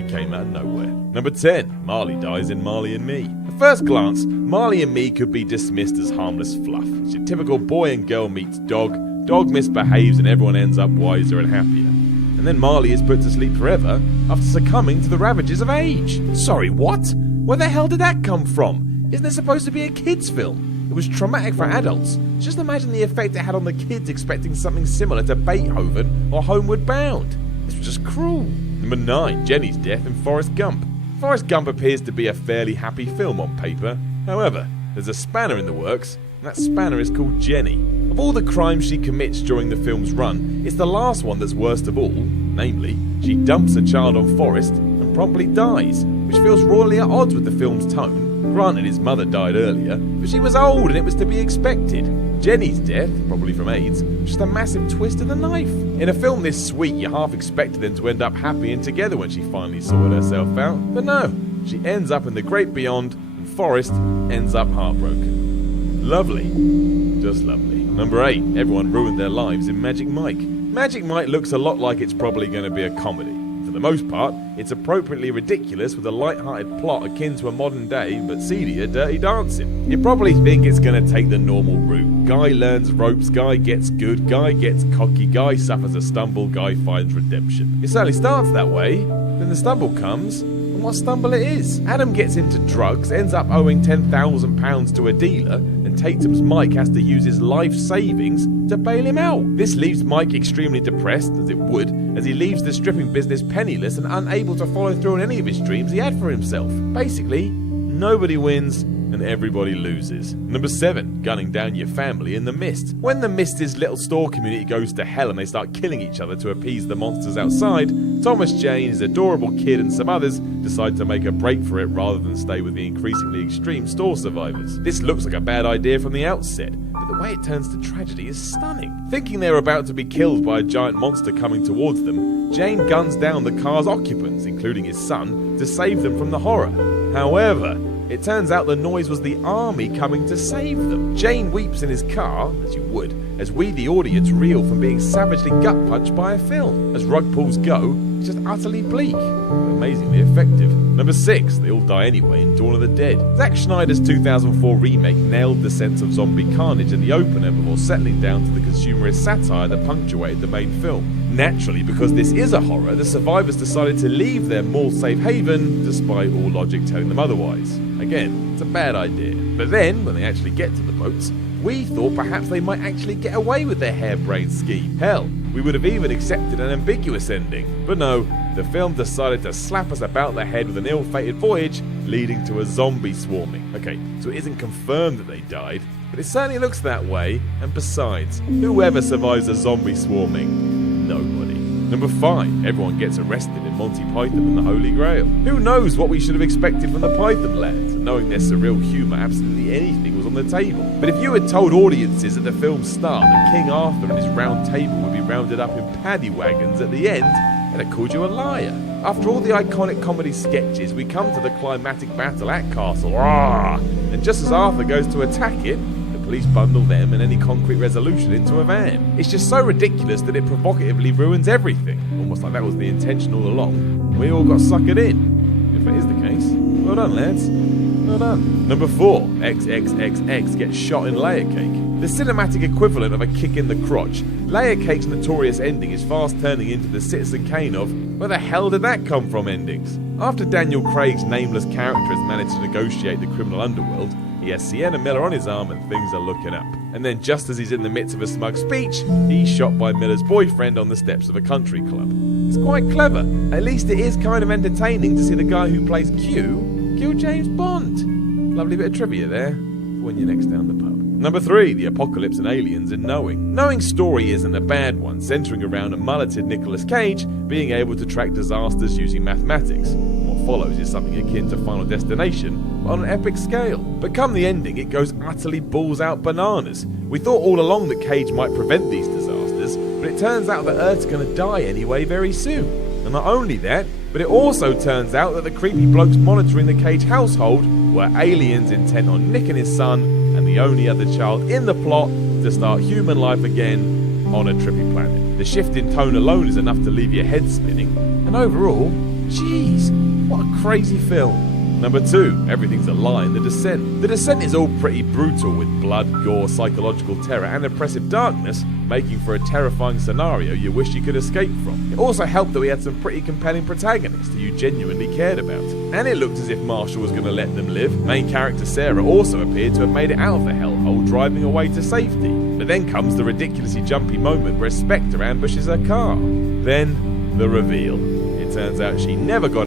totally came out of nowhere. Number 10. Marley dies in Marley and Me. At first glance, Marley and Me could be dismissed as harmless fluff. It's your typical boy and girl meets dog, dog misbehaves and everyone ends up wiser and happier. And then Marley is put to sleep forever after succumbing to the ravages of age. Sorry, what? Where the hell did that come from? Isn't it supposed to be a kids' film? It was traumatic for adults. Just imagine the effect it had on the kids expecting something similar to Beethoven or Homeward Bound. This was just cruel. Number 9. Jenny's death in Forrest Gump. Forrest Gump appears to be a fairly happy film on paper. However, there's a spanner in the works, and that spanner is called Jenny. Of all the crimes she commits during the film's run, it's the last one that's worst of all. Namely, she dumps a child on Forrest and promptly dies, which feels royally at odds with the film's tone. Granted, his mother died earlier, but she was old and it was to be expected. Jenny's death, probably from AIDS, was just a massive twist of the knife. In a film this sweet, you half expected them to end up happy and together when she finally sorted herself out. But no, she ends up in the great beyond, and Forrest ends up heartbroken. Lovely. Just lovely. Number 8. Everyone ruined their lives in Magic Mike. Magic Mike looks a lot like it's probably going to be a comedy. For the most part, it's appropriately ridiculous with a light-hearted plot akin to a modern day but seedier Dirty Dancing. You probably think it's going to take the normal route. Guy learns ropes, guy gets good, guy gets cocky, guy suffers a stumble, guy finds redemption. It certainly starts that way, then the stumble comes, and what stumble it is. Adam gets into drugs, ends up owing £10,000 to a dealer, and Tatum's Mike has to use his life savings to bail him out. This leaves Mike extremely depressed, as it would, as he leaves the stripping business penniless and unable to follow through on any of his dreams he had for himself. Basically, nobody wins and everybody loses. Number 7. Gunning down your family in The Mist. When The Mist's little store community goes to hell and they start killing each other to appease the monsters outside, Thomas Jane, his adorable kid and some others decide to make a break for it rather than stay with the increasingly extreme store survivors. This looks like a bad idea from the outset, but the way it turns to tragedy is stunning. Thinking they're about to be killed by a giant monster coming towards them, Jane guns down the car's occupants, including his son, to save them from the horror. However, it turns out the noise was the army coming to save them. Jane weeps in his car, as you would, as we the audience reel from being savagely gut-punched by a film. As rug pulls go, it's just utterly bleak, but amazingly effective. Number 6, they all die anyway in Dawn of the Dead. Zack Snyder's 2004 remake nailed the sense of zombie carnage in the opener before settling down to the consumerist satire that punctuated the main film. Naturally, because this is a horror, the survivors decided to leave their mall safe haven, despite all logic telling them otherwise. Again, it's a bad idea. But then, when they actually get to the boats, we thought perhaps they might actually get away with their harebrained scheme. Hell, we would have even accepted an ambiguous ending. But no, the film decided to slap us about the head with an ill-fated voyage, leading to a zombie swarming. Okay, so it isn't confirmed that they died, but it certainly looks that way, and besides, whoever survives a zombie swarming? Nobody. Number 5, everyone gets arrested in Monty Python and the Holy Grail. Who knows what we should have expected from the Python lads? Knowing their surreal humour, absolutely anything was on the table. But if you had told audiences at the film's start that King Arthur and his round table would be rounded up in paddy wagons at the end, they'd have called you a liar. After all the iconic comedy sketches, we come to the climatic battle at Castle Rock, and just as Arthur goes to attack it, police bundle them and any concrete resolution into a van. It's just so ridiculous that it provocatively ruins everything. Almost like that was the intention all along. We all got suckered in. If that is the case, well done, lads. Well done. Number 4, XXXX gets shot in Layer Cake. The cinematic equivalent of a kick in the crotch, Layer Cake's notorious ending is fast turning into the Citizen Kane of where the hell did that come from endings. After Daniel Craig's nameless character has managed to negotiate the criminal underworld, he has Sienna Miller on his arm and things are looking up. And then just as he's in the midst of a smug speech, he's shot by Miller's boyfriend on the steps of a country club. It's quite clever. At least it is kind of entertaining to see the guy who plays Q kill James Bond. Lovely bit of trivia there for when you're next down the pub. Number 3, the apocalypse and aliens in Knowing. Knowing's story isn't a bad one, centering around a mulleted Nicolas Cage being able to track disasters using mathematics. What follows is something akin to Final Destination, but on an epic scale. But come the ending, it goes utterly balls out bananas. We thought all along that Cage might prevent these disasters, but it turns out that Earth's going to die anyway very soon. And not only that, but it also turns out that the creepy blokes monitoring the Cage household were aliens intent on nicking his son and the only other child in the plot to start human life again on a trippy planet. The shift in tone alone is enough to leave your head spinning, and overall, Jeez, what a crazy film. Number 2, Everything's a Lie in The Descent. The Descent is all pretty brutal with blood, gore, psychological terror and oppressive darkness, making for a terrifying scenario you wish you could escape from. It also helped that we had some pretty compelling protagonists who you genuinely cared about. And it looked as if Marshall was going to let them live. Main character Sarah also appeared to have made it out of the hellhole, driving away to safety. But then comes the ridiculously jumpy moment where Spectre ambushes her car. Then, the reveal. It turns out she never got